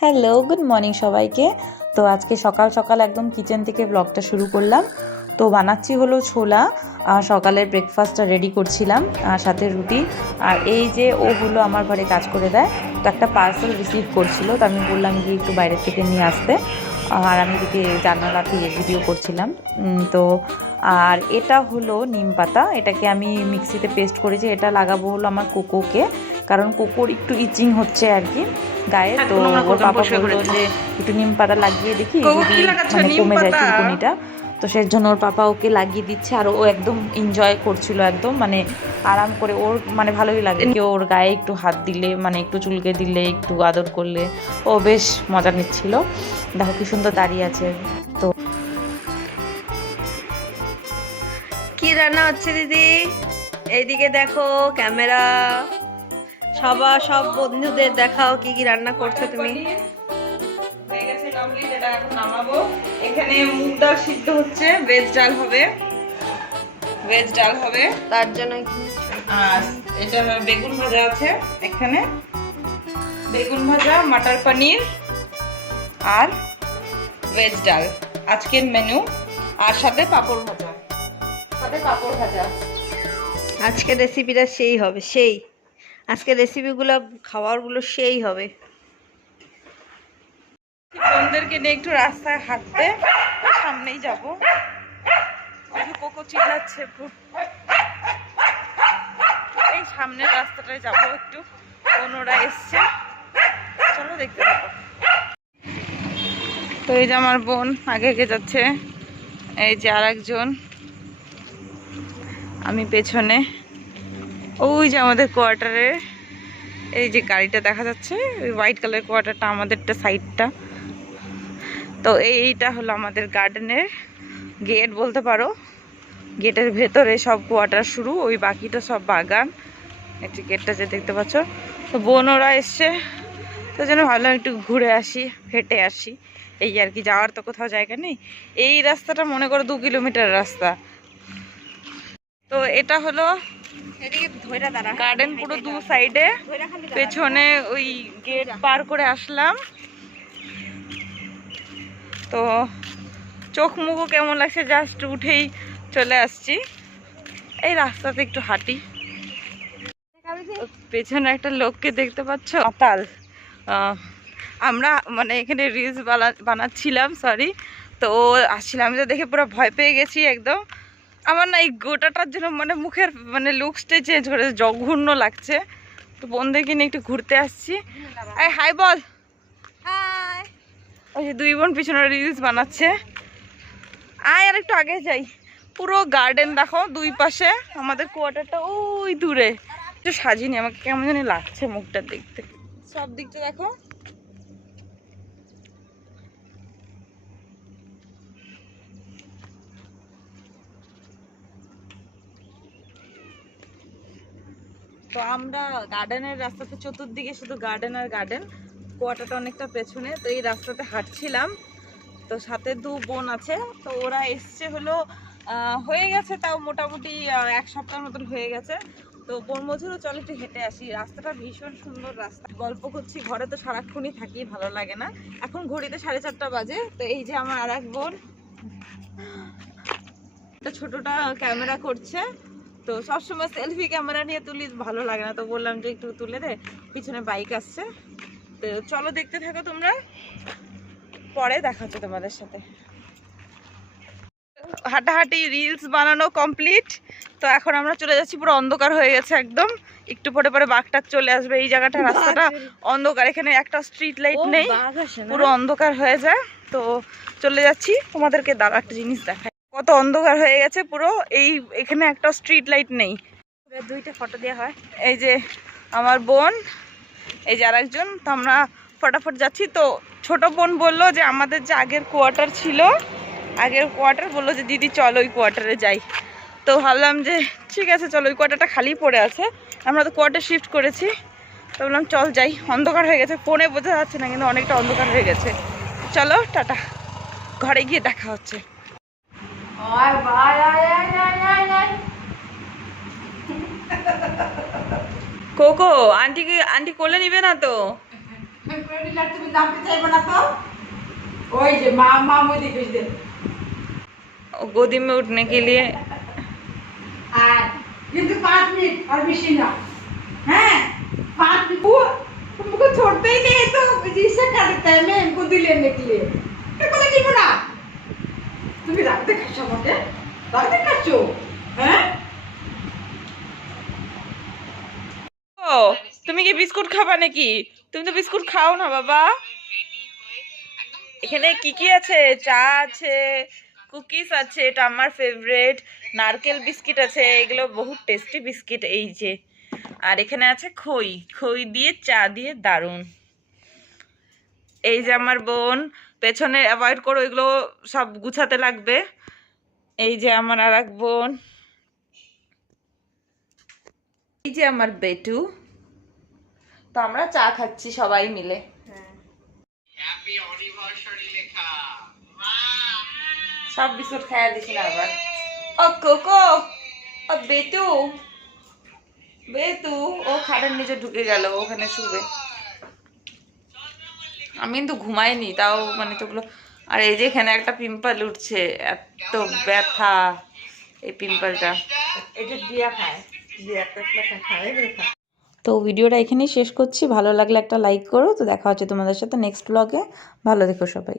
Hello, good morning সবাইকে। তো আজকে সকাল সকাল একদম কিচেন থেকে ব্লগটা শুরু করলাম। তো বানাচ্ছি হলো ছোলা, সকালের ব্রেকফাস্টটা রেডি করছিলাম, আর সাথে রুটি। আর এই যে ও হলো আমার ঘরে কাজ করে দেয়, তো একটা পার্সেল রিসিভ করছিল, তো আমি বললাম গিয়ে একটু বাইরে থেকে নিয়ে আসতে। আর আমি এদিকে জানালা থেকে ভিডিও করছিলাম। তো আর এটা হলো নিম পাতা, এটাকে আমি মিক্সিতে পেস্ট করেছি। এটা লাগাবো হলো আমার কোকোকে, কারণ কোকোর একটু ইচিং হচ্ছে আর কি গায়ে। তো ওর পাপা বললো যে একটু নিম পাতা লাগিয়ে দেখি যদি মানে কমে যায় চুলকুনিটা। তো সেই জন্য ওর পাপা ওকে লাগিয়ে দিচ্ছে, আর ও একদম এনজয় করছিল, একদম মানে আরাম করে। ওর মানে ভালোই লাগে কেউ ওর গায়ে একটু হাত দিলে, মানে একটু চুলকে দিলে, একটু আদর করলে ও বেশ মজা নিচ্ছিল। দেখো কি সুন্দর দাঁড়িয়ে আছে। তো কি রান্না হচ্ছে দিদি? এইদিকে দেখো ক্যামেরা, সব বন্ধুদের দেখাও কি কি রান্না করছো তুমি। হয়ে গেছে কমপ্লিট, এটা এখন নামাবো। এখানে মুগ ডাল সিদ্ধ হচ্ছে, ভেজ ডাল হবে, তার জন্য আর এটা বেগুন ভাজা আছে, এখানে বেগুন ভাজা, মটর পনির আর ভেজ ডাল আজকের মেনু। আর সাথে পাঁপড় ভাজা, আজকের রেসিপিটা সেই হবে, সেই আজকের রেসিপিগুলো খাবারগুলো সেই হবে। বোনদেরকে নিয়ে একটু রাস্তায় হাঁটতে, সামনেই যাবো। কোকো চিল্লাচ্ছে, এই সামনের রাস্তাটায় যাবো একটু। বোনরা এসছে, চলো দেখতে থাকো। তো এই যে আমার বোন আগে আগে যাচ্ছে, এই যে আর একজন, আমি পেছনে। ওই যে আমাদের কোয়ার্টারে এই যে গাড়িটা দেখা যাচ্ছে, ওই হোয়াইট কালার কোয়ার্টারটা আমাদেরটা সাইডটা। তো এইটা হলো আমাদের গার্ডেনের গেট বলতে পারো। গেটের ভেতরে সব কোয়ার্টার শুরু, ওই বাকিটা সব বাগান। একটু গেটটা যে দেখতে পাচ্ছ। তো বোনরা এসছে, তো যেন ভাবলাম একটু ঘুরে আসি, হেঁটে আসি, এই আর কি। যাওয়ার তো কোথাও জায়গা নেই। এই রাস্তাটা মনে করো 2 কিলোমিটার রাস্তা। তো এটা হলো গার্ডেন, পুরো 2 সাইডে। পেছনে ওই গেট পার করে আসলাম। তো চোখ মুখও কেমন লাগছে, জাস্ট উঠেই চলে আসছি। এই রাস্তাতে একটু হাঁটি। পেছনে একটা লোককে দেখতে পাচ্ছ, মাতাল। আমরা মানে এখানে রিলস বানাচ্ছিলাম, সরি। তো আসছিলাম, আমি তো দেখে পুরো ভয় পেয়ে গেছি একদম। আমার না এই গোটাটার জন্য মানে মুখের মানে লুকসটাই চেঞ্জ করে, জঘন্য লাগছে। তো বোনদেরকে নিয়ে একটু ঘুরতে আসছি। এই হাই বল। হাই। ওই যে 2 বোন পিছনে রিলস বানাচ্ছে। আয় আর একটু আগে যাই। পুরো গার্ডেন দেখো 2 পাশে। আমাদের কোয়ার্টারটা ওই দূরে। একটু সাজিনি, আমাকে কেমন জানি লাগছে মুখটা দেখতে। সব দিকটা দেখো। তো আমরা গার্ডেনের রাস্তাতে চতুর্দিকে শুধু গার্ডেন আর গার্ডেন, কোয়ার্টারটা অনেকটা পেছনে। তো এই রাস্তাতে হাঁটছিলাম, তো সাথে 2 বোন আছে। তো ওরা এসছে হলো হয়ে গেছে তাও মোটামুটি 1 সপ্তাহের মতন হয়ে গেছে। তো বোন বলছিল চল একটু হেঁটে আসি, রাস্তাটা ভীষণ সুন্দর রাস্তা। গল্প করছি, ঘরে তো সারাক্ষণই থাকি, ভালো লাগে না। এখন ঘড়িতে 4:30 বাজে। তো এই যে আমার আর এক বোন, ছোটটা ক্যামেরা করছে। তো সবসময় সেলফি ক্যামেরা নিয়ে তুলি, ভালো লাগে না। তো বললাম যে একটু তুলে দে, পিছনে বাইক আসছে। তো চলো দেখতে থাকো তোমরা, পরে দেখা হচ্ছে তোমাদের সাথে। হাঁটাহাঁটি রিলস বানানো কমপ্লিট। তো এখন আমরা চলে যাচ্ছি, পুরো অন্ধকার হয়ে গেছে একদম। একটু পরে পরে বাঘটাক চলে আসবে। এই জায়গাটা রাস্তাটা অন্ধকার, এখানে একটা স্ট্রিট লাইট নেই, পুরো অন্ধকার হয়ে যায়। তো চলে যাচ্ছি, তোমাদেরকে দাঁড়া একটা জিনিস দেখায়, কত অন্ধকার হয়ে গেছে পুরো। এখানে একটা স্ট্রিট লাইট নেই। 2টা ফটো দেওয়া হয়। এই যে আমার বোন, এই যে আর একজন। তো আমরা ফটাফট যাচ্ছি। তো ছোট বোন বললো যে আমাদের যে আগের কোয়ার্টার ছিল, আগের কোয়ার্টার, বললো যে দিদি চলো ওই কোয়ার্টারে যাই। তো ভাবলাম যে ঠিক আছে চলো, ওই কোয়ার্টারটা খালি পড়ে আছে, আমরা তো কোয়ার্টার শিফট করেছি। তো বললাম চল যাই। অন্ধকার হয়ে গেছে, ফোনে বোঝা যাচ্ছে না কিন্তু অনেকটা অন্ধকার হয়ে গেছে। চলো টাটা, ঘরে গিয়ে দেখা হচ্ছে। কোকো আন্টি কোলে নিবে না তো? তুমি দামতে চাইবে না তো ওই যে মা মা মই দেখিস দে गोदी में उठने के लिए আর কিন্তু 5 মিনিট আর বেশি না হ্যাঁ 5 मिनट वो तुमको छोड़ते ही नहीं तो जिसे करते हैं मैं इनको दिल लेने के लिए क्या बोले जी बड़ा তুমি রাতে খাচ্ছ আমাকে রাতে খাচ্ছ হ্যাঁ ও তুমি কি বিস্কুট খাবা নাকি? তুমি তো বিস্কুট খাও না বাবা। এখানে কি কি আছে? চা আছে, কুকিজ আছে, এটা আমার ফেভারিট, নারকেল বিস্কিট আছে, এগুলো বহুত টেস্টি বিস্কিট এই যে। আর এখানে আছে খই, খই দিয়ে চা দিয়ে দারুণ। এই যে আমার বোন, পেছনে অ্যাভয়েড করো, এগুলো সব গুছাতে লাগবে। এই যে আমার আর এক বোন, এই যে আমার বেটু। তো আমরা চা খাচ্ছি সবাই মিলে। সব বিস্কুট খাইয়া দিছি না আবার। ও কোকো, ও বেটু, বেটু ও খাটের নিচে ঢুকে গেল, ওখানে শুবে। আমি কিন্তু ঘুমাইনি তাও মানে তোগুলো। আর এই যে এখানে একটা পিম্পল উঠছে, এত ব্যথা এই পিম্পলটা। এটা দিয়া খায় দিয়া পেটটা খায় রেখা তো ভিডিওটা এখানেই শেষ করছি। ভালো লাগলে একটা লাইক করো। তো দেখা হচ্ছে তোমাদের সাথে নেক্সট ব্লগে। ভালো থেকো সবাই।